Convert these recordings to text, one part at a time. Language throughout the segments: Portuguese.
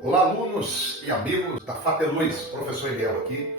Olá, alunos e amigos da FATELUZ, professor Eliel aqui.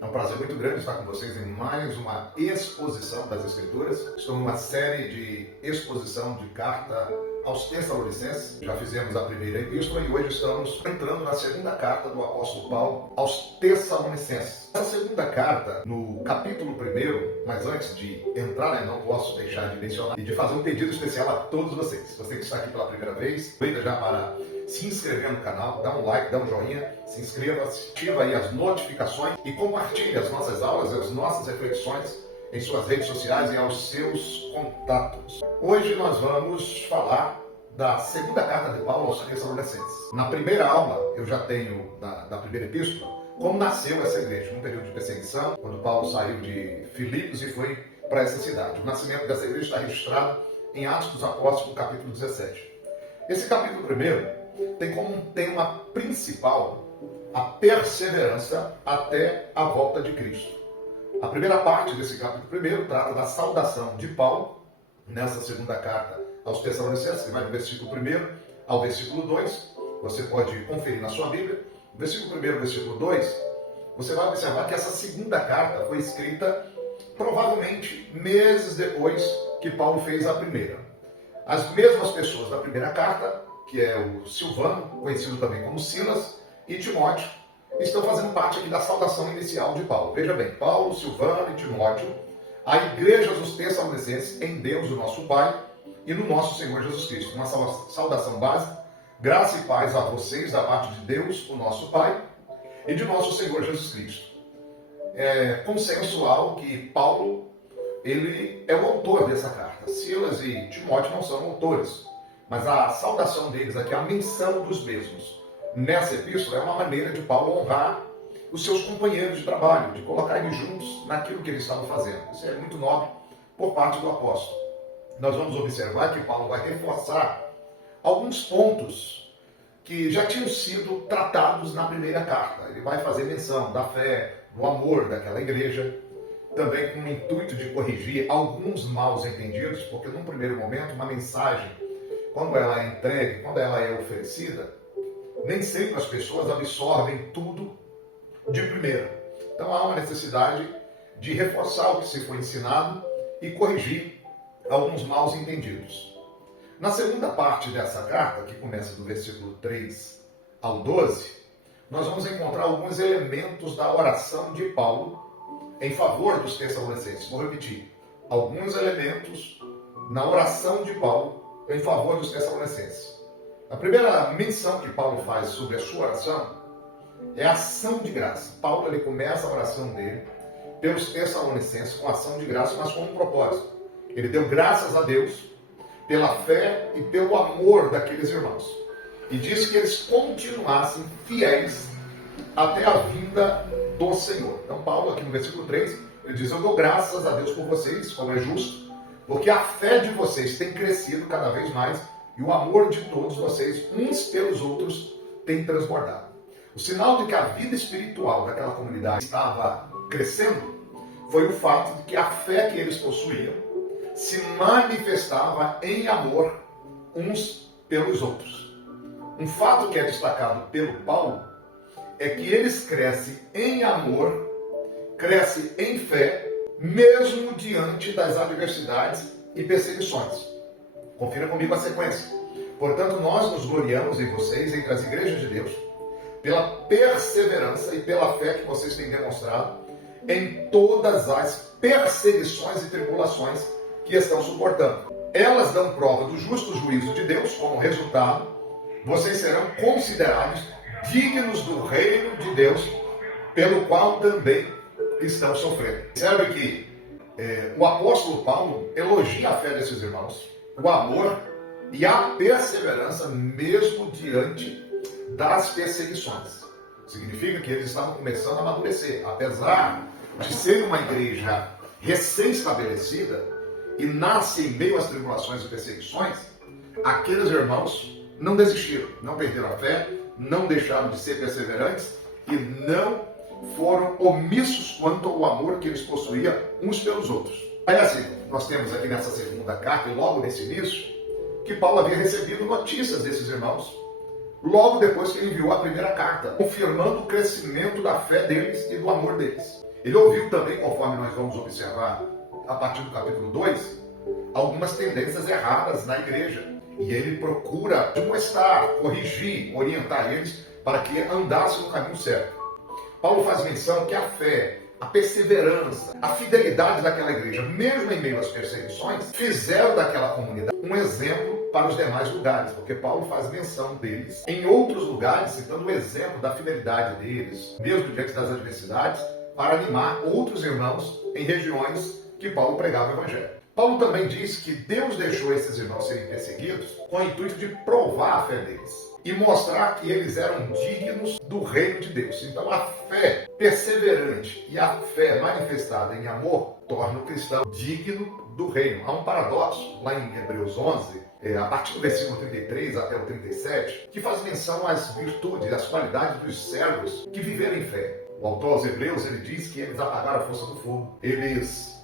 É um prazer muito grande estar com vocês em mais uma exposição das Escrituras. Estou numa série de exposição de carta aos Tessalonicenses. Já fizemos a primeira epístola e hoje estamos entrando na segunda carta do apóstolo Paulo aos Tessalonicenses. A segunda carta, no capítulo 1, mas antes de entrar, eu não posso deixar de mencionar e de fazer um pedido especial a todos vocês. Você que está aqui pela primeira vez, aproveita já para se inscrever no canal, dá um like, dá um joinha, se inscreva, ativa aí as notificações e compartilhe as nossas aulas, as nossas reflexões em suas redes sociais e aos seus contatos. Hoje nós vamos falar da segunda carta de Paulo aos Tessalonicenses. Na primeira aula, eu já tenho, da primeira epístola, como nasceu essa igreja, num período de perseguição, quando Paulo saiu de Filipos e foi para essa cidade. O nascimento dessa igreja está registrado em Atos dos Apóstolos, capítulo 17. Esse capítulo 1 tem como um tema principal a perseverança até a volta de Cristo. A primeira parte desse capítulo 1 trata da saudação de Paulo, nessa segunda carta aos Tessalonicenses, que vai do versículo 1 ao versículo 2. Você pode conferir na sua Bíblia. No versículo 1 e versículo 2, você vai observar que essa segunda carta foi escrita provavelmente meses depois que Paulo fez a primeira. As mesmas pessoas da primeira carta, que é o Silvano, conhecido também como Silas, e Timóteo, estão fazendo parte aqui da saudação inicial de Paulo. Veja bem, Paulo, Silvano e Timóteo, a igreja dos Tessalonicenses, em Deus, o nosso Pai, e no nosso Senhor Jesus Cristo. Uma saudação básica, graça e paz a vocês da parte de Deus, o nosso Pai, e de nosso Senhor Jesus Cristo. É consensual que Paulo, ele é o autor dessa carta. Silas e Timóteo não são autores, mas a saudação deles aqui, a menção dos mesmos nessa epístola, é uma maneira de Paulo honrar os seus companheiros de trabalho, de colocar eles juntos naquilo que eles estavam fazendo. Isso é muito nobre por parte do apóstolo. Nós vamos observar que Paulo vai reforçar alguns pontos que já tinham sido tratados na primeira carta. Ele vai fazer menção da fé, do amor daquela igreja, também com o intuito de corrigir alguns maus entendidos, porque num primeiro momento uma mensagem, quando ela é entregue, quando ela é oferecida, nem sempre as pessoas absorvem tudo de primeira. Então há uma necessidade de reforçar o que se foi ensinado e corrigir alguns maus entendidos. Na segunda parte dessa carta, que começa do versículo 3 ao 12, nós vamos encontrar alguns elementos da oração de Paulo em favor dos Tessalonicenses. Vou repetir, alguns elementos na oração de Paulo em favor dos Tessalonicenses. A primeira menção que Paulo faz sobre a sua oração é a ação de graça. Paulo ele começa a oração dele pelos Tessalonicenses com ação de graça, mas com um propósito. Ele deu graças a Deus pela fé e pelo amor daqueles irmãos. E disse que eles continuassem fiéis até a vinda do Senhor. Então Paulo aqui no versículo 3, ele diz: eu dou graças a Deus por vocês, como é justo, porque a fé de vocês tem crescido cada vez mais e o amor de todos vocês, uns pelos outros, tem transbordado. O sinal de que a vida espiritual daquela comunidade estava crescendo foi o fato de que a fé que eles possuíam se manifestava em amor uns pelos outros. Um fato que é destacado pelo Paulo é que eles crescem em amor, crescem em fé, mesmo diante das adversidades e perseguições. Confira comigo a sequência. Portanto, nós nos gloriamos em vocês, entre as igrejas de Deus, pela perseverança e pela fé que vocês têm demonstrado em todas as perseguições e tribulações que estão suportando. Elas dão prova do justo juízo de Deus. Como resultado, vocês serão considerados dignos do reino de Deus, pelo qual também estão sofrendo. Observe que o apóstolo Paulo elogia a fé desses irmãos, o amor e a perseverança mesmo diante das perseguições. Significa que eles estavam começando a amadurecer, apesar de ser uma igreja recém-estabelecida e nasce em meio às tribulações e perseguições. Aqueles irmãos não desistiram, não perderam a fé, não deixaram de ser perseverantes e não foram omissos quanto ao amor que eles possuíam uns pelos outros. Aí assim, nós temos aqui nessa segunda carta, e logo nesse início, que Paulo havia recebido notícias desses irmãos logo depois que ele enviou a primeira carta, confirmando o crescimento da fé deles e do amor deles. Ele ouviu também, conforme nós vamos observar a partir do capítulo 2, algumas tendências erradas na igreja. E ele procura demonstrar, corrigir, orientar eles para que andassem no caminho certo. Paulo faz menção que a fé, a perseverança, a fidelidade daquela igreja, mesmo em meio às perseguições, fizeram daquela comunidade um exemplo para os demais lugares, porque Paulo faz menção deles em outros lugares, citando o exemplo da fidelidade deles, mesmo diante das adversidades, para animar outros irmãos em regiões que Paulo pregava o evangelho. Paulo também diz que Deus deixou esses irmãos serem perseguidos com o intuito de provar a fé deles e mostrar que eles eram dignos do reino de Deus. Então a fé perseverante e a fé manifestada em amor torna o cristão digno do reino. Há um paradoxo lá em Hebreus 11, a partir do versículo 33 até o 37, que faz menção às virtudes, às qualidades dos servos que viveram em fé. O autor aos Hebreus, ele diz que eles apagaram a força do fogo, eles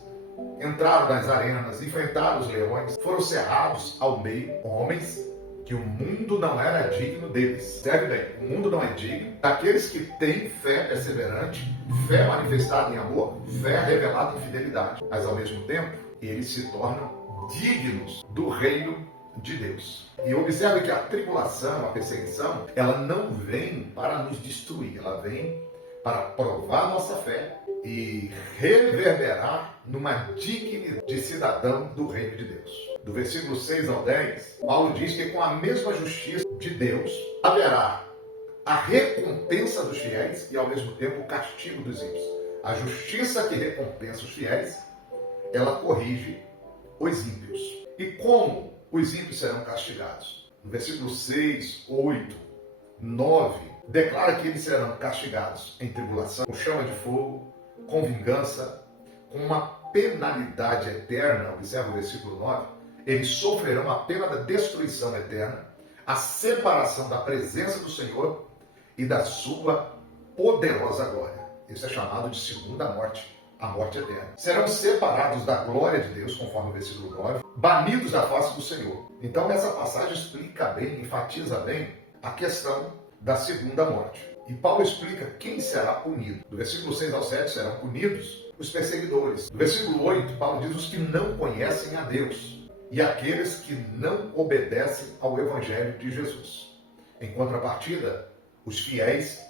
entraram nas arenas, enfrentaram os leões, foram cerrados ao meio, homens que o mundo não era digno deles. Observe bem, o mundo não é digno daqueles que têm fé perseverante, fé manifestada em amor, fé revelada em fidelidade. Mas ao mesmo tempo, eles se tornam dignos do reino de Deus. E observe que a tribulação, a perseguição, ela não vem para nos destruir, ela vem para provar nossa fé e reverberar numa dignidade de cidadão do reino de Deus. Do versículo 6 ao 10, Paulo diz que com a mesma justiça de Deus haverá a recompensa dos fiéis e ao mesmo tempo o castigo dos ímpios. A justiça que recompensa os fiéis, ela corrige os ímpios. E como os ímpios serão castigados? No versículo 6, 8, 9, declara que eles serão castigados em tribulação, com chama de fogo, com vingança, com uma penalidade eterna. Observa o versículo 9. Eles sofrerão a pena da destruição eterna, a separação da presença do Senhor e da sua poderosa glória. Isso é chamado de segunda morte, a morte eterna. Serão separados da glória de Deus, conforme o versículo 9, banidos da face do Senhor. Então essa passagem explica bem, enfatiza bem a questão da segunda morte. E Paulo explica quem será punido. Do versículo 6 ao 7 serão punidos os perseguidores. Do versículo 8, Paulo diz os que não conhecem a Deus e aqueles que não obedecem ao Evangelho de Jesus. Em contrapartida, os fiéis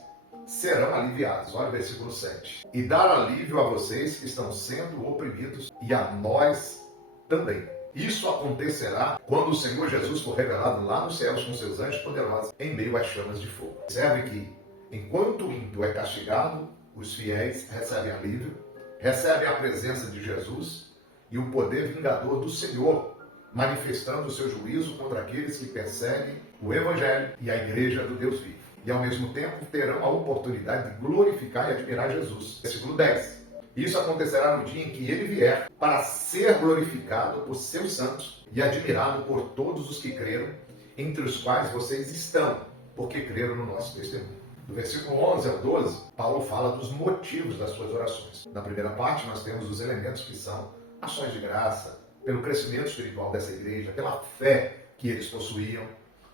serão aliviados. Olha o versículo 7. E dar alívio a vocês que estão sendo oprimidos e a nós também. Isso acontecerá quando o Senhor Jesus for revelado lá nos céus com seus anjos poderosos em meio às chamas de fogo. Observe que, enquanto o ímpio é castigado, os fiéis recebem alívio, recebem a presença de Jesus e o poder vingador do Senhor, manifestando o seu juízo contra aqueles que perseguem o Evangelho e a Igreja do Deus vivo. E, ao mesmo tempo, terão a oportunidade de glorificar e admirar Jesus. Versículo 10. Isso acontecerá no dia em que ele vier para ser glorificado por seus santos e admirado por todos os que creram, entre os quais vocês estão, porque creram no nosso testemunho. Do versículo 11 ao 12, Paulo fala dos motivos das suas orações. Na primeira parte, nós temos os elementos que são ações de graça, pelo crescimento espiritual dessa igreja, pela fé que eles possuíam.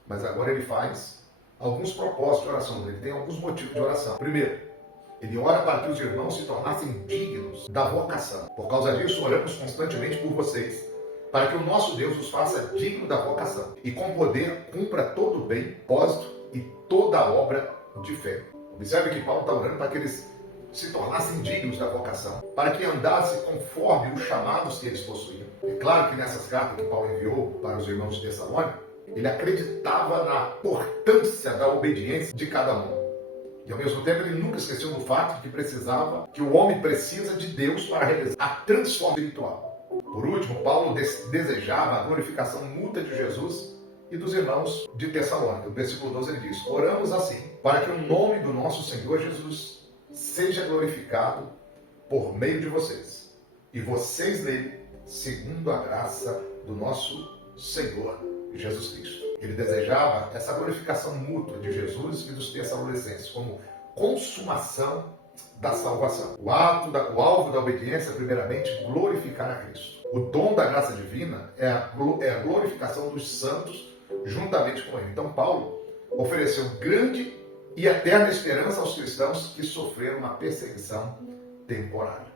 Mas agora ele faz alguns propósitos de oração, ele tem alguns motivos de oração. Primeiro, ele ora para que os irmãos se tornassem dignos da vocação. Por causa disso, oramos constantemente por vocês, para que o nosso Deus os faça digno da vocação e com poder cumpra todo o bem, propósito e toda a obra de fé. Observe que Paulo está orando para que eles se tornassem dignos da vocação, para que andassem conforme os chamados que eles possuíam. É claro que nessas cartas que Paulo enviou para os irmãos de Tessalônica, ele acreditava na importância da obediência de cada um. E ao mesmo tempo ele nunca esqueceu do fato que o homem precisa de Deus para realizar a transformação espiritual. Por último, Paulo desejava a glorificação mútua de Jesus e dos irmãos de Tessalônica. No versículo 12 ele diz: oramos assim, para que o nome do nosso Senhor Jesus seja glorificado por meio de vocês, e vocês nele, segundo a graça do nosso Senhor Jesus Cristo. Ele desejava essa glorificação mútua de Jesus e dos tessalonicenses como consumação da salvação. O alvo da obediência, primeiramente, glorificar a Cristo. O dom da graça divina é a glorificação dos santos juntamente com ele. Então Paulo ofereceu grande e eterna esperança aos cristãos que sofreram uma perseguição temporária.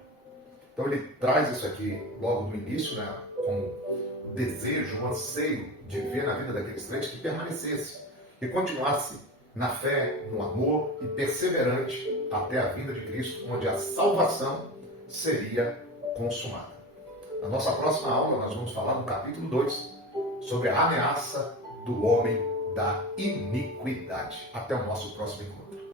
Então ele traz isso aqui logo no início, né, com o desejo, o anseio de ver na vida daqueles crentes que permanecesse, que continuasse na fé, no amor e perseverante até a vinda de Cristo, onde a salvação seria consumada. Na nossa próxima aula nós vamos falar no capítulo 2 sobre a ameaça do homem da iniquidade. Até o nosso próximo encontro.